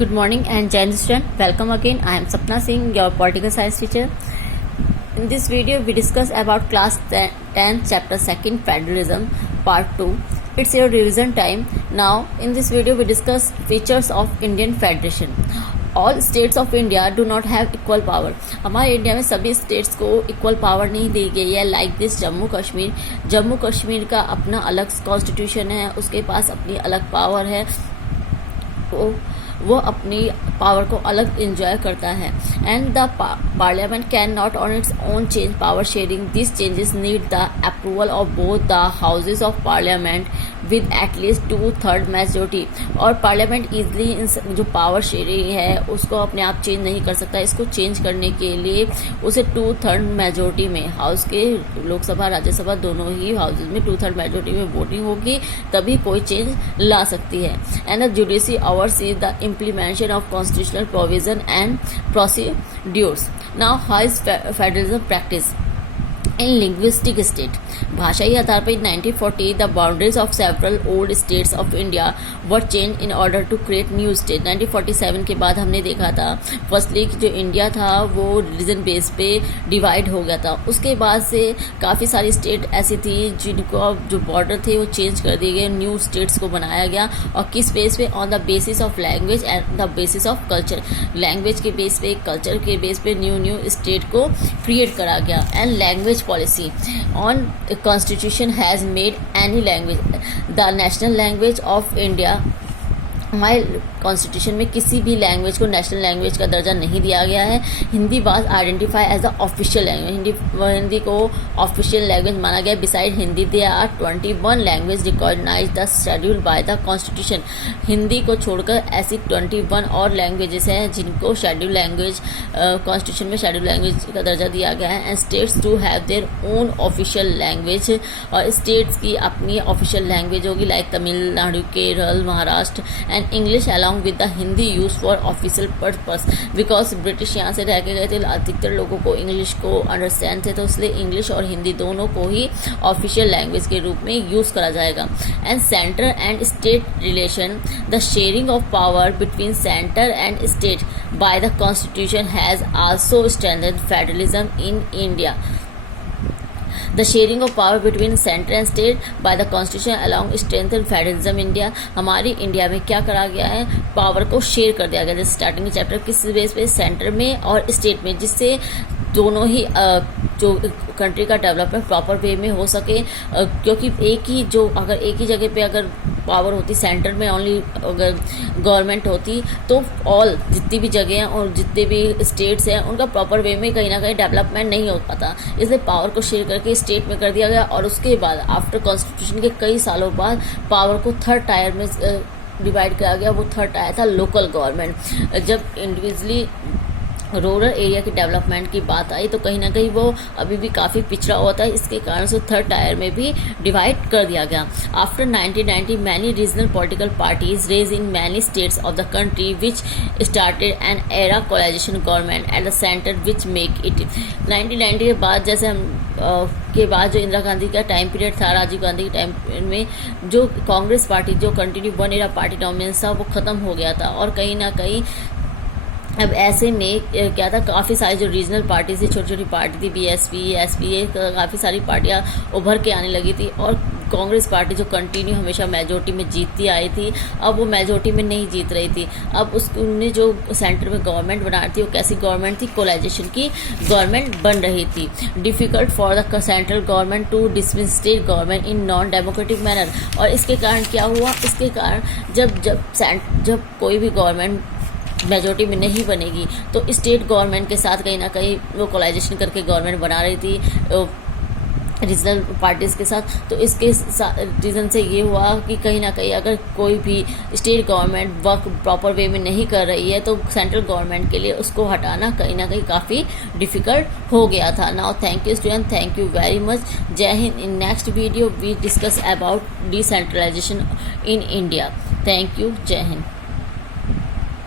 Good morning and Jai Hind student. Welcome again. I am Sapna Singh, your political science teacher. In this video, we discuss about class 10 chapter 2 federalism part 2. It's your revision time. Now, in this video, we discuss features of Indian Federation. All states of India do not have equal power. हमारे India में सभी states को equal power नहीं दी गई है. Like this Jammu Kashmir का अपना अलग कॉन्स्टिट्यूशन है, उसके पास अपनी अलग पावर है, वो अपनी पावर को अलग इंजॉय करता है. And the parliament can not on its own change power sharing. This changes need the approval of both the houses of parliament with at least 2/3 majority. और पार्लियामेंट इजली जो पावर शेयरिंग है उसको अपने आप चेंज नहीं कर सकता. इसको चेंज करने के लिए उसे 2/3 मेजोरिटी में, हाउस के लोकसभा राज्यसभा दोनों ही हाउसेज में 2/3 मेजोरिटी में वोटिंग होगी, तभी कोई चेंज ला सकती है. And the judiciary overseas the implementation of constitutional provision and procedures. Now, how is federalism practice? In linguistic state, भाषाई आधार पर 1940 the boundaries of several old states of India were change in order to create new state. 1947 के बाद हमने देखा था firstly जो India था वो रीजन बेस पे डिवाइड हो गया था. उसके बाद से काफ़ी सारी स्टेट ऐसी थी जिनको जो बॉर्डर थे वो चेंज कर दिए गए, न्यू स्टेट्स को बनाया गया. और किस बेस पे? On the basis of language and the basis of culture. Language के बेस पे, कल्चर के बेस पे न्यू स्टेट को क्रिएट करा गया. And language policy on Constitution has made any language the national language of India. हमारे constitution में किसी भी लैंग्वेज को नेशनल लैंग्वेज का दर्जा नहीं दिया गया है. Hindi was identify as the official language. Hindi को ऑफिशियल लैंग्वेज माना गया. Beside Hindi there are 21 language recognise the schedule by the constitution. Hindi को छोड़कर ऐसी 21 और लैंग्वेजेस हैं जिनको शेड्यूल लैंग्वेज कॉन्स्टिट्यूशन में शेड्यूल लैंग्वेज का दर्जा दिया गया है. And states to have their own official language. और स्टेट्स की अपनी ऑफिशियल लैंग्वेज होगी like Tamil Nadu, Kerala, Maharashtra. And English along with the Hindi use for official purpose. Because British यहाँ से रह के गए थे, अधिकतर लोगों को इंग्लिश को अंडरस्टैंड थे, तो इसलिए इंग्लिश और हिंदी दोनों को ही ऑफिशियल लैंग्वेज के रूप में यूज करा जाएगा. And centre and state relation, the sharing of power between centre and state by the constitution has also strengthened federalism in India. The sharing of power between center and state by the constitution along strengthened federalism India. हमारी India में क्या करा गया है? Power को share कर दिया गया. जैसे स्टार्टिंग में चैप्टर किस बेस पे? सेंटर में और स्टेट में, जिससे दोनों ही जो कंट्री का डेवलपमेंट प्रॉपर वे में हो सके. क्योंकि एक ही जगह पे अगर पावर होती, सेंटर में ओनली अगर गवर्नमेंट होती, तो ऑल जितनी भी जगह हैं और जितने भी स्टेट्स हैं उनका प्रॉपर वे में कहीं ना कहीं डेवलपमेंट नहीं हो पाता. इसलिए पावर को शेयर करके स्टेट में कर दिया गया. और उसके बाद आफ्टर कॉन्स्टिट्यूशन के कई सालों बाद पावर को 3rd टायर में डिवाइड किया गया. वो 3rd टायर था लोकल गवर्नमेंट. जब इंडिविजुअली रूरल एरिया की डेवलपमेंट की बात आई तो कहीं ना कहीं वो अभी भी काफ़ी पिछड़ा होता है. इसके कारण से 3rd टायर में भी डिवाइड कर दिया गया. After 1990 many regional political parties raise in many states of the country which started an era coalition government at the centre which make it. 1990 के बाद, जैसे हम के बाद जो इंदिरा गांधी का टाइम पीरियड था, राजीव गांधी के टाइम पीरियड में जो कांग्रेस पार्टी जो continue one era party dominance था वो ख़त्म हो गया था. और कहीं ना कहीं अब ऐसे में क्या था, काफ़ी सारी जो रीजनल पार्टी थी, छोटी छोटी पार्टी थी, बीएसपी, एसपीए, काफ़ी सारी पार्टियां उभर के आने लगी थी. और कांग्रेस पार्टी जो कंटिन्यू हमेशा मेजोरिटी में जीतती आई थी, अब वो मेजोरिटी में नहीं जीत रही थी. अब उसने जो सेंटर में गवर्नमेंट बना रही थी वो कैसी गवर्नमेंट थी? कोलाइजेशन की गवर्नमेंट बन रही थी. Difficult for the central government to dismiss state government in non democratic manner. और इसके कारण क्या हुआ? इसके कारण जब कोई भी गवर्नमेंट मेजोरिटी में नहीं बनेगी तो स्टेट गवर्नमेंट के साथ कहीं ना कहीं वो कोलाइजेशन करके गवर्नमेंट बना रही थी रीजनल पार्टीज़ के साथ. तो इसके रीज़न से ये हुआ कि कहीं ना कहीं अगर कोई भी state government work proper way में नहीं कर रही है तो सेंट्रल गवर्नमेंट के लिए उसको हटाना कहीं ना कहीं काफ़ी डिफ़िकल्ट हो गया था. Now thank you student, thank you very much. जय Hind. In next video we discuss about decentralisation in India. Thank you. जय हिंद.